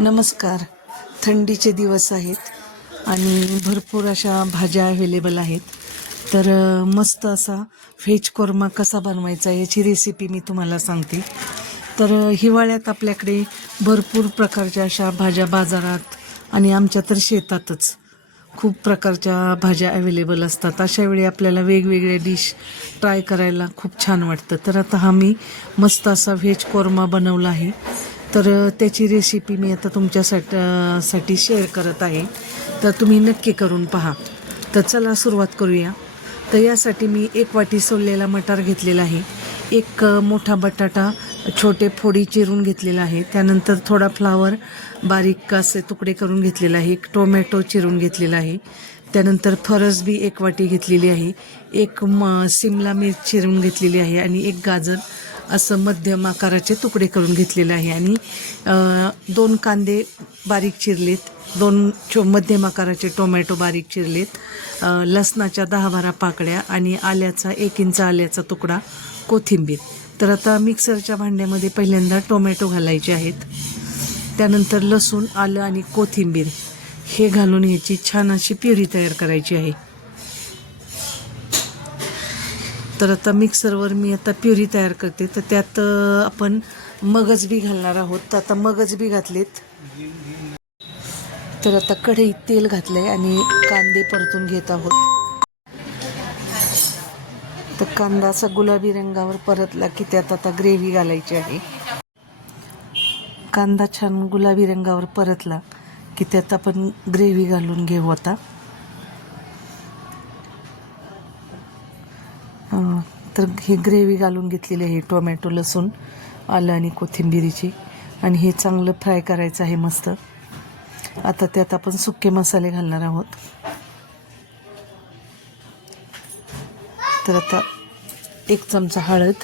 नमस्कार. थंडीचे दिवस आहेत आणि भरपूर अशा भाज्या अवेलेबल आहेत. तर मस्त असा व्हेज कोरमा कसा बनवायचा याची रेसिपी मी तुम्हाला सांगते. तर हिवाळ्यात आपल्याकडे भरपूर प्रकारच्या अशा भाज्या बाजारात आणि आमच्या तर शेतातच खूप प्रकारच्या भाज्या अवेलेबल असतात. अशा वेळी आपल्याला वेगवेगळे डिश ट्राय करायला खूप छान वाटतं. तर आता हा मी मस्त असा व्हेज कोरमा बनवला आहे. तर त्याची रेसिपी मी आता तुमच्यासाठी शेअर करत आहे. तर तुम्ही नक्की करून पहा. तर चला सुरुवात करूया. तर यासाठी मी 1 वाटी सोललेला मटार घेतलेला आहे. एक मोठा बटाटा छोटे फोडी चिरून घेतलेला आहे. त्यानंतर थोडा फ्लावर बारीक असे तुकडे करून घेतलेला आहे. एक टोमॅटो चिरून घेतलेला आहे. त्यानंतर फरसबी 1 वाटी घेतलेली आहे. एक सिमला मिरच चिरून घेतलेली आहे आणि एक गाजर असं मध्यम आकाराचे तुकडे करून घेतलेले आहे. आणि 2 कांदे बारीक चिरलेत. 2 मध्यम आकाराचे टोमॅटो बारीक चिरलेत. लसणाच्या 10-12 पाकळ्या आणि आल्याचा 1 इंच आल्याचा तुकडा, कोथिंबीर. तर आता मिक्सरच्या भांड्यामध्ये पहिल्यांदा टोमॅटो घालायचे आहेत. त्यानंतर लसूण, आलं आणि कोथिंबीर हे घालून ह्याची छान अशी प्युरी तयार करायची आहे. तर आता मिक्सरवर मी आता प्युरी तयार करते. तर त्यात आपण मगज बी घालणार आहोत. तर आता मगज बी घातलेत. तर आता कढईत तेल घातलंय आणि कांदे परतून घेत आहोत. तर कांदा असा गुलाबी रंगावर परतला की त्यात आता ग्रेव्ही घालायची आहे. कांदा छान गुलाबी रंगावर परतला की त्यात आपण ग्रेव्ही घालून घेऊ आता. तर ही ग्रेव्ही घालून घेतलेली आहे टोमॅटो, लसूण, आलं आणि कोथिंबिरीची. आणि हे चांगलं फ्राय करायचं आहे मस्त. आता त्यात आपण सुके मसाले घालणार आहोत. तर आता 1 चमचा हळद,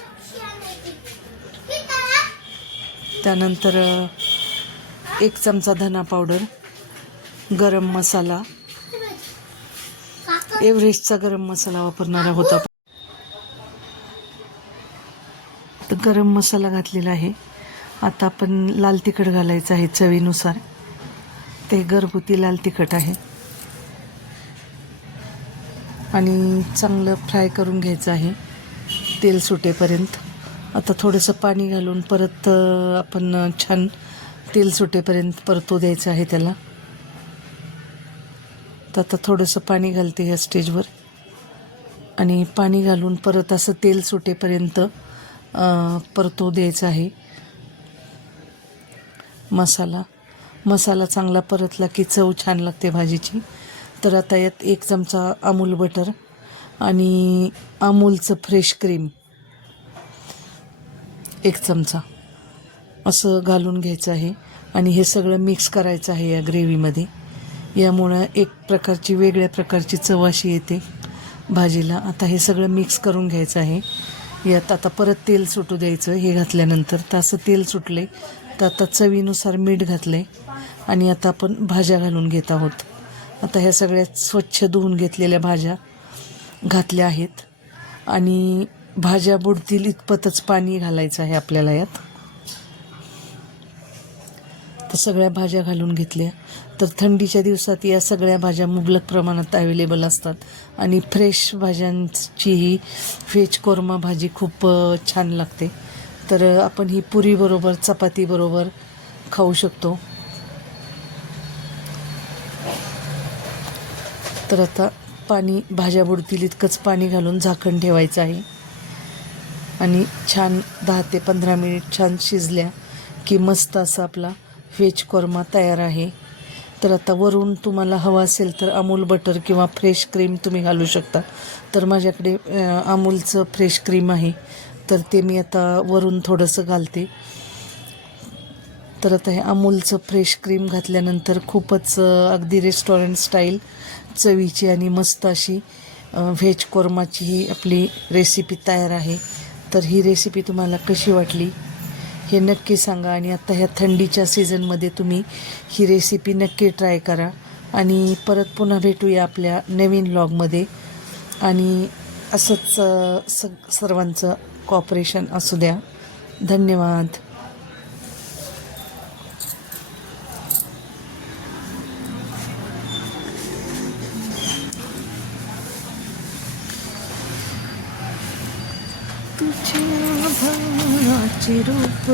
त्यानंतर 1 चमचा धना पावडर, गरम मसाला, एव्हरेस्टचा गरम मसाला वापरणार आहोत आपण. तर गरम मसाला घातलेला आहे. आता आपण लाल तिखट घालायचं आहे चवीनुसार. ते घरगुती लाल तिखट आहे आणि चांगलं फ्राय करून घ्यायचं आहे तेल सुटेपर्यंत. आता थोडंसं पाणी घालून परत आपण छान तेल सुटेपर्यंत परतू द्यायचं आहे त्याला. तर आता थोडंसं पाणी घालते ह्या स्टेजवर आणि पाणी घालून परत असं तेल सुटेपर्यंत परतू द्यायचं आहे मसाला चांगला परतला की चव छान लागते भाजीची. तर आता यात 1 चमचा अमूल बटर आणि अमूलचं फ्रेश क्रीम 1 चमचा असं घालून घ्यायचं आहे आणि हे सगळं मिक्स करायचं आहे या ग्रेव्हीमध्ये. यामुळं एक प्रकारची वेगळ्या प्रकारची चव अशी येते भाजीला. आता हे सगळं मिक्स करून घ्यायचं आहे. यात आता परत तेल सुटू द्यायचं. हे घातल्यानंतर तर असं तेल सुटले तर आता चवीनुसार मीठ घातले आणि आता आपण भाज्या घालून घेत आहोत. आता ह्या सगळ्या स्वच्छ धुवून घेतलेल्या भाज्या घातल्या आहेत आणि भाज्या बुडतील इतपतच पाणी घालायचं आहे आपल्याला यात. तर सगळ्या भाज्या घालून घेतल्या. तर थंडीच्या दिवसात या सगळ्या भाज्या मुबलक प्रमाणात अवेलेबल असतात आणि फ्रेश भाज्यांची ही व्हेज कोरमा भाजी खूप छान लागते. तर आपण ही पुरीबरोबर, चपातीबरोबर खाऊ शकतो. तर आता पाणी भाज्या बुडतील इतकंच पाणी घालून झाकण ठेवायचं आहे आणि छान 10 ते 15 मिनिट छान शिजल्या की मस्त असा आपला व्हेज कोरमा तयार आहे. तर आता वरून तुम्हाला हवं असेल तर अमूल बटर किंवा फ्रेश क्रीम तुम्ही घालू शकता. तर माझ्याकडे अमूलचं फ्रेश क्रीम आहे तर ते मी आता वरून थोडंसं घालते. तर आता हे अमूलचं फ्रेश क्रीम घातल्यानंतर खूपच अगदी रेस्टॉरंट स्टाईल चवीची आणि मस्त अशी व्हेज कोरमाची ही आपली रेसिपी तयार आहे. तर ही रेसिपी तुम्हाला कशी वाटली हे नक्की सांगा. आणि आता ह्या थंडीच्या सीझनमध्ये तुम्ही ही रेसिपी नक्की ट्राय करा. आणि परत पुन्हा भेटूया आपल्या नवीन व्लॉगमध्ये. आणि असंच सर्वांचं कॉपरेशन असू द्या. धन्यवाद. तुझे आभाळाचे रूप